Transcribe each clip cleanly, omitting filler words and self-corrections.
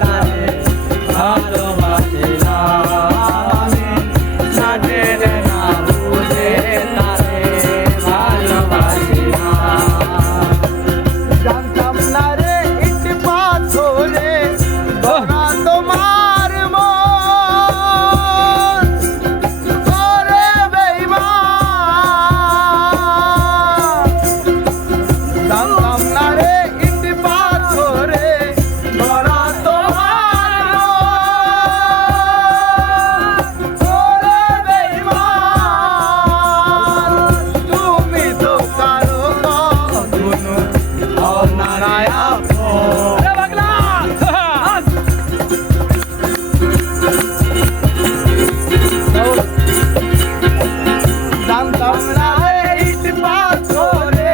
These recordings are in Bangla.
তারে ভালোবাসিলাম না জেনে না বুঝে তারে ভালোবাসিলাম। জানতাম না রে ইট পাথরে ধরা তোমার মন করে বেঈমান। জানতাম না রে ইট পাথরে ধরা তোমার মন করে বেঈমান। তুমি তো কারো কখনো অনারায় আপন। জানতাম না রে ইট পাথরে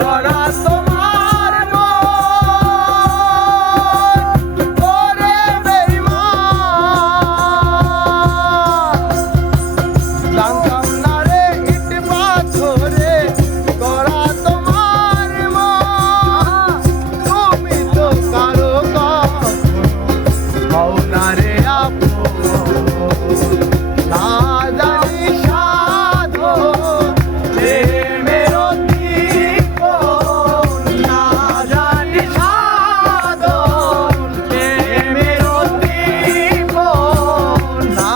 ধরা তোমার মন করে বেঈমান। জানতাম না রে ইট পাথরে ধরা তোমার মন। তুমি তো কারো কখনো হও না রে আপন। না জানি সাধন প্রেমের অধিকরণ, না জানি সাধন প্রেমের অধিকরণ, না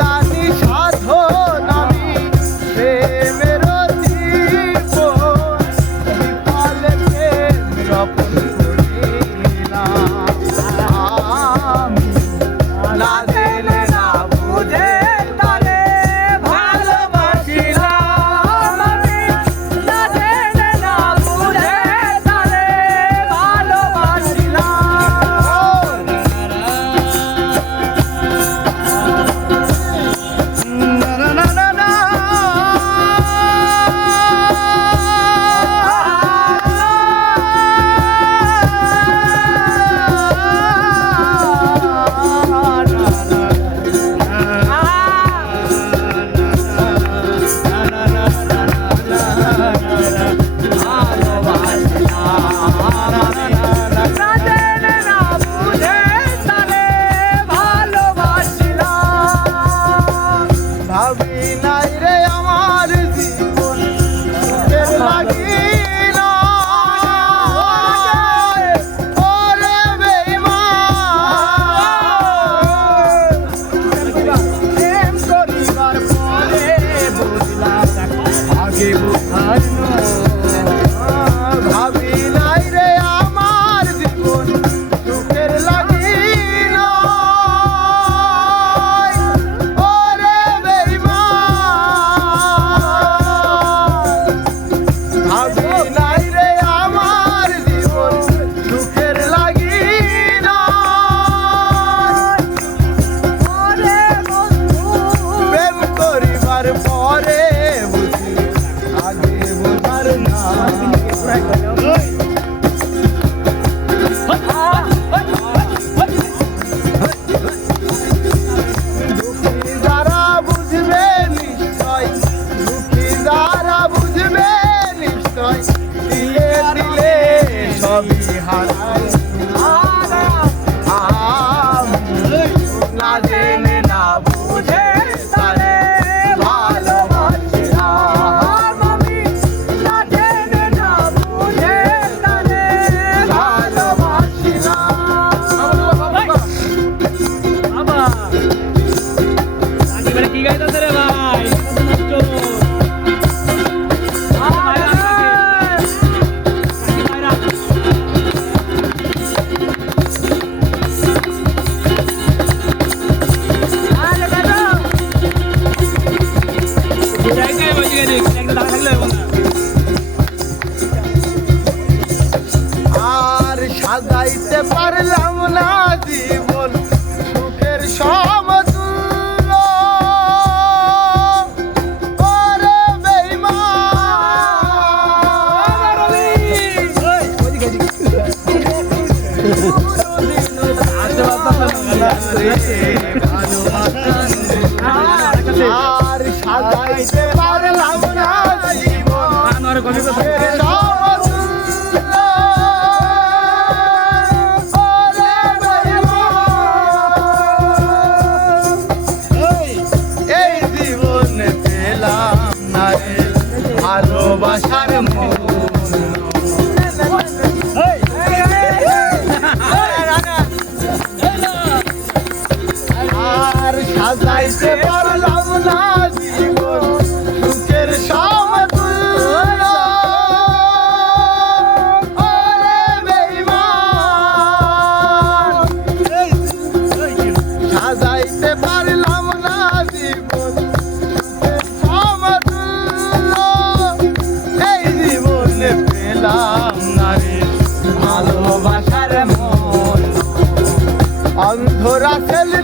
জানি সাধন আমি প্রেমের অধিকরণ। বিফলে প্রেমের অপন করিলাম আমি, না জেনে না বুঝে তারে ভালোবাসিলাম আমি, না জেনে না বুঝে তারে ভালোবাসিলাম। না না না না না ভাবি নাই রে আমার জীবন সুখের লাগিল ওরে বেঈমান। প্রেম করিবার পরে বুঝলাম আগে বুঝার ভাবি নাই রে আমার জীবন সুখের লাগিল ওরে বেঈমান। ভাবি নাই রে আমার জীবন সুখের লাগিল ওরে বন্ধু। প্রেম করিবার পরে বুঝি আগে বোঝার না। দুঃখী যারা বুঝবে নিশ্চয়, দুঃখী যারা বুঝবে নিশ্চয়, দিলে দিলে সবই হারায় আমি, না জেনে না বুঝে তারে ভালোবাসিলাম আমি, না জেনে না বুঝে তারে ভালোবাসিলাম। কি গাইতেছে রে ভাই? আর সাজাইতে পারলাম না জীবন সুখের সমতুল্য ওরে বেঈমান। আর সাজাইতে পারলাম না জীবন ভালোবাসার আর সাজাইতে পারলাম না জীবন সুখের সমতুল্য ওরে বেঈমান সাজাইতে পারলাম না জীবন সুখের সমতুল্য এই জীবনে পেলাম না রে ভালোবাসার মূল্য অন্ধরা ছেলে